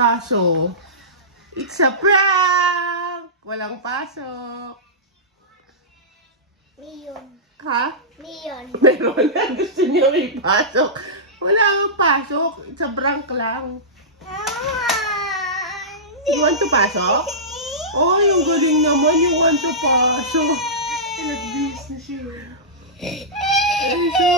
Kaso, it's a prank! Walang pasok. Leon. Ha? Leon. Meron na. Gusto niyo may pasok. Wala kang pasok. It's a prank lang. You want to pasok? Oh, yung galing naman. You want to pasok. Nag-bis na siya. Ay, so...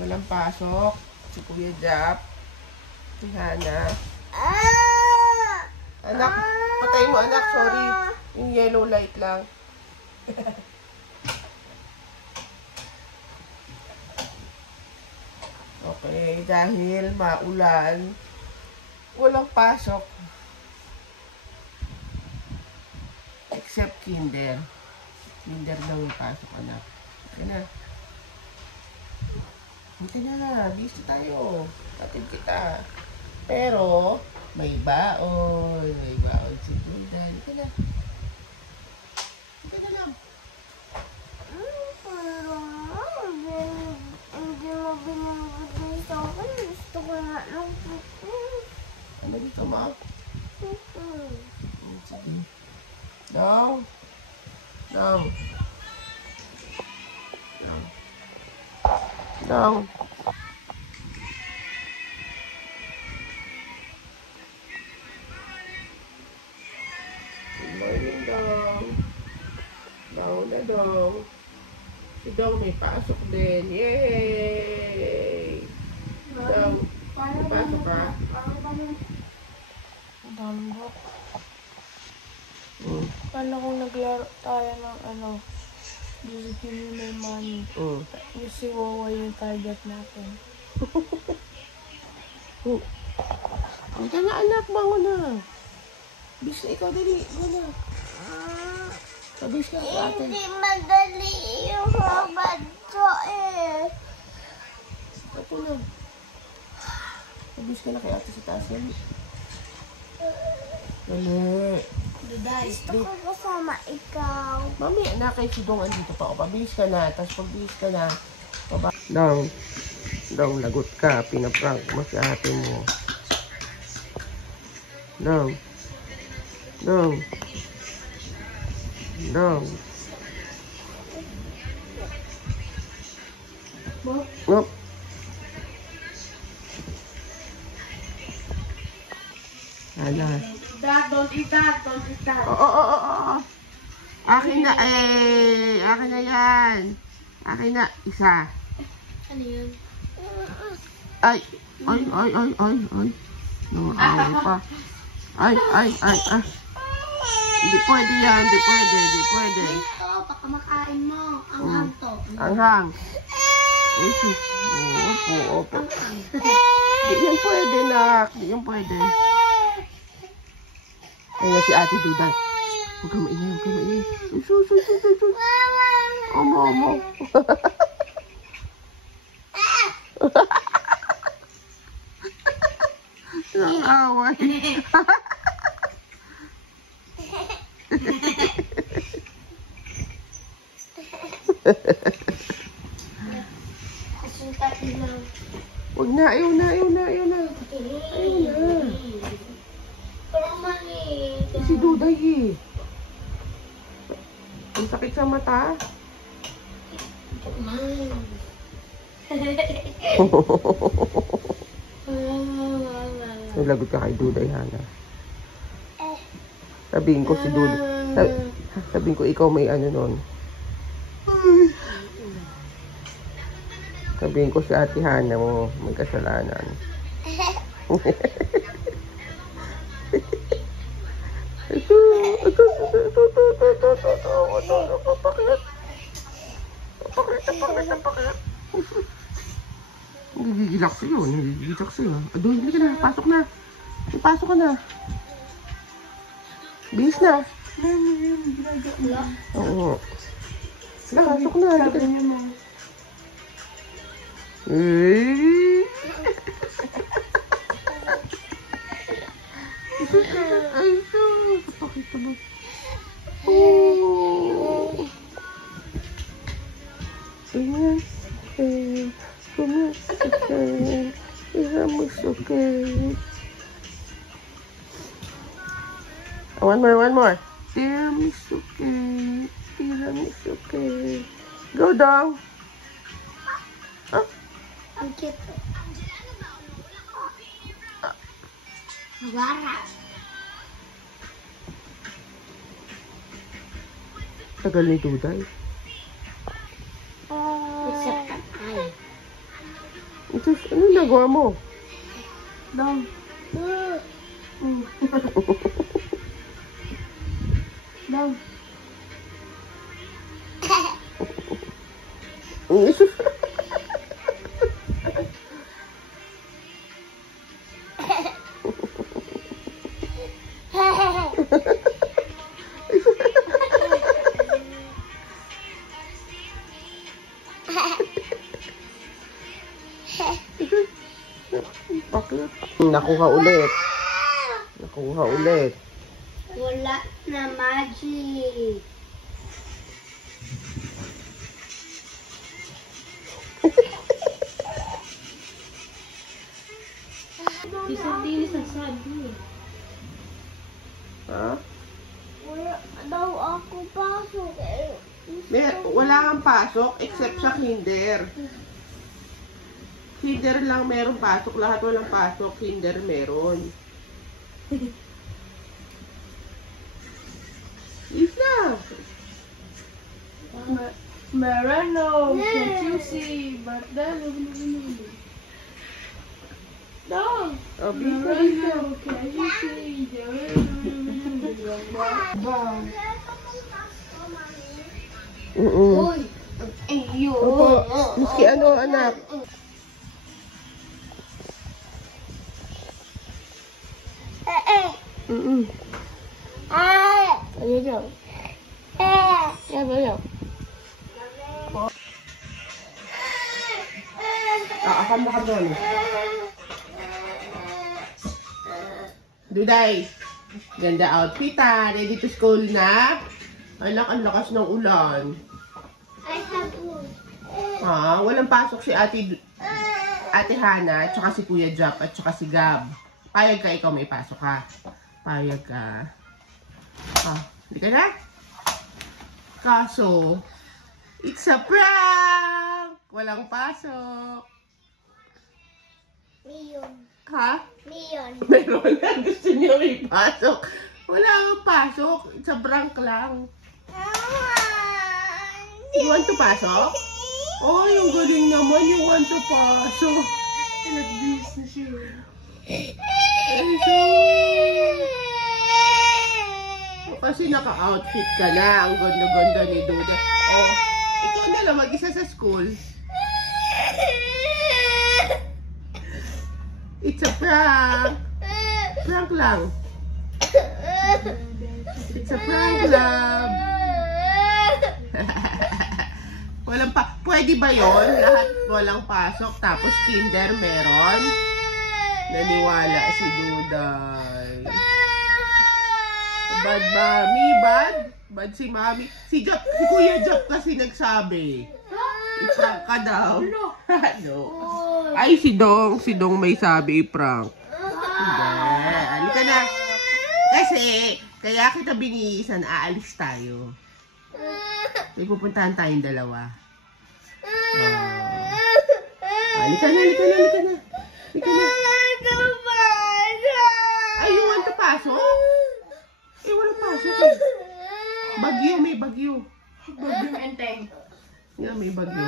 Walang pasok. Si Kuya Jap. Si Hana. Anak, patay mo anak. Sorry. Yung yellow light lang. Okay, dahil maulan, walang pasok. Except kinder. Kinder daw yung pasok, anak. Okay na. Hindi na, busy tayo. Tatid kita. Pero, may baon. May baon si Kinder. Hindi na. Hindi na lang. Hindi mo binibigay sa akin. Gusto ko nga ng puto. Ano dito, ma? Sige. Down. Down. Down. Good morning, Dong. Down na, Dong. Si Dong may pasok din. Yay! Dong, may pasok ka? Dambok. Mm. Paano kung naglaro tayo ng ano? Just give me my money. Yung si Wawa yung target natin. Hindi ka na anak, bango na. Bis na ikaw dali. Bango na. Sabis ka sa atin. Hindi madali yung habad ko eh. Ito na. Sabis ka na kay ate sa taas yan. Dali. Gusto ko kasama ikaw. Mami, anak, kay si Dong andito pa ako. Pabilis ka na. Tapos pagbilis ka na. Dong. Dong, lagot ka. Pinaprank mo si ate mo. Dong. Dong. Dong. Ngop. Ano? Dad, don't eat that. Don't eat that. Oo. Akin na, akin na yan. Akin na, isa. Ano yun? Ay. Nangaaway pa. Ay. Hindi pwede yan, hindi pwede. Ito, baka makain mo. Ang hanto. Anghang. Isis. Opo. Hindi yan pwede, nak. Hindi yan pwede. Ayun si Ate Duda. Huwag ka maingay. Sus. Omo. Nang-away. Huwag na, ayaw na. Si Duday eh. Ang sakit sa mata. Nalagot ka kay Duday, Hana. Sabihin ko si Duday. Sabihin ko ikaw may ano nun. Sabihin ko si Ate Hana mo may kasalanan. Papakit. Nagigilak sa'yo. Doon, hindi ka na. Pasok na. Pasok ka na. Bilis na. Oo. Pasok na. Sabi niya mo. Ay, papakita mo. Ganyan. Ganyan. Isa mo so cute. One more. Tiramisu cake. Tiramisu cake. Go, dong. Oh. Ang cute. Wara. Tagal ni Duday. Except that eye. Ano nagawa mo? Dong. Dong. Nakuha ulit. Wala na magic. Isang dilis ang sabi. Ha? Wala daw ako pasok eh. Wala kang pasok except sa kinder. Kinder lang meron pasok. Lahat walang pasok. Kinder meron. Isa. Merano, can't you see? But then, no. Oh, bisa. Merano, can't you see? Wow. Uy, ayun. Opo. Miski ano, anak? Ano daw? Ano daw? Akan ka doon. Duday, ganda outfit ah. Ready to school na? Anak, ang lakas ng ulan. I have one. Ha? Walang pasok si Ate Hana, at saka si Kuya Jap, at saka si Gab. Payag ka, ikaw may pasok ha? Payag ka. Ah, hindi ka na? Kaso, it's a prank! Walang pasok. Leon. Ha? Leon. Meron na. Gusto niya may pasok. Wala kang pasok. It's a prank lang. You want to pasok? Oh, yung galing naman. You want to pasok. Nag-bis na siya. Kasi naka-outfit ka na. Ang ganda-ganda ni Duda. Oh, ikaw na lang mag-isa sa school. It's a prank. Prank lang. It's a prank lang. Walang pa. Pwede ba yon? Lahat walang pasok. Tapos kinder meron. Naniwala si Duday. Bad mami, bad? Bad si mami. Si Kuya Jap kasi nagsabi. I-prank ka daw. Ano? Ay, si Dong may sabi i-prank. Hindi. Halika na. Kasi, kaya kita binihisan, aalis tayo. May pupuntahan tayong dalawa. Halika na. Ay, you want to pasok? Eh, walang pasok eh. Bagyo, may bagyo. Bagyong enteng. Yeah, may bagyo.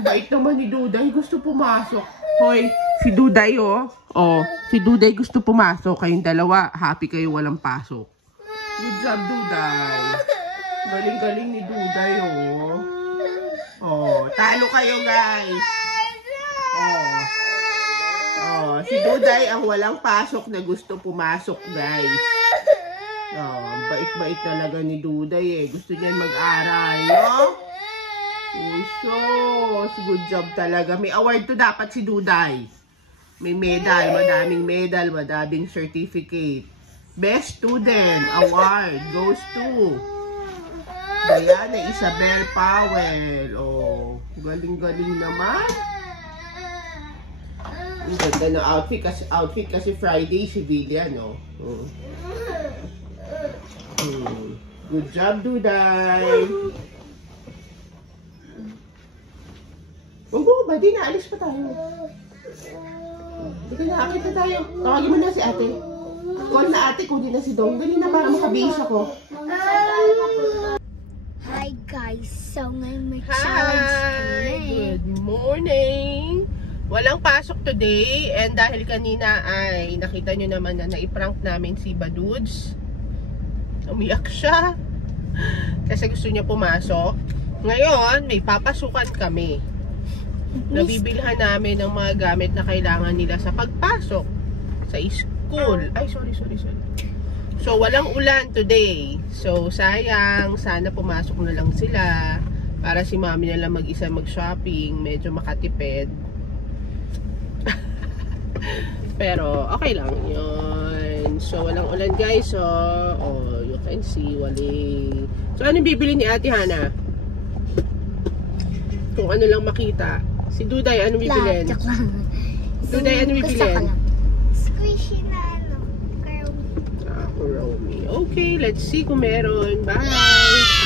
Bait naman ni Duday, gusto pumasok. Hoy, si Duday oh. Oh, si Duday gusto pumasok. Kayong dalawa, happy kayo walang pasok. Good job, Duday. Galing-galing ni Duday oh. Oh, talo kayo guys. Oh, si Duday ang walang pasok na gusto pumasok guys. Oh, bait-bait talaga ni Duday eh. Gusto niyan mag-aral, no? Uso, good job talaga. May award to dapat si Duday. May medal, madaming medal, madaming certificate. Best Student Award goes to Diana Isabel Powell. Oh, galing-galing naman. Ang ganda ng outfit kasi Friday civilian, no? Good job, Duday. Huwag mo ba? Di naalis pa tayo. Di ka nakakit na tayo. Tawagin mo na si ate. Call na ate, kunin na si Dong. Dali na para makabihis ako. Hi guys, so ngayon may challenge Hi! kami. Good morning! Walang pasok today and dahil kanina ay nakita nyo naman na naiprank namin si Badudes. Umiyak siya kasi gusto niya pumasok. Ngayon, may papasukan kami. Nabibilhan namin ng mga gamit na kailangan nila sa pagpasok sa school. Ay, sorry. So, walang ulan today. So, sayang. Sana pumasok na lang sila para si mami na lang mag-isa mag-shopping. Medyo makatipid. Pero, okay lang yun. So, walang ulan guys. So, oh, you can see, wali. So, anong bibili ni Ate Hana? Kung ano lang makita. Si Duday, anong bibilin? Joke lang. Duday, anong Gusto bibilin? ko lang. Squishy na ano. Romy. Okay, let's see kung meron. Bye!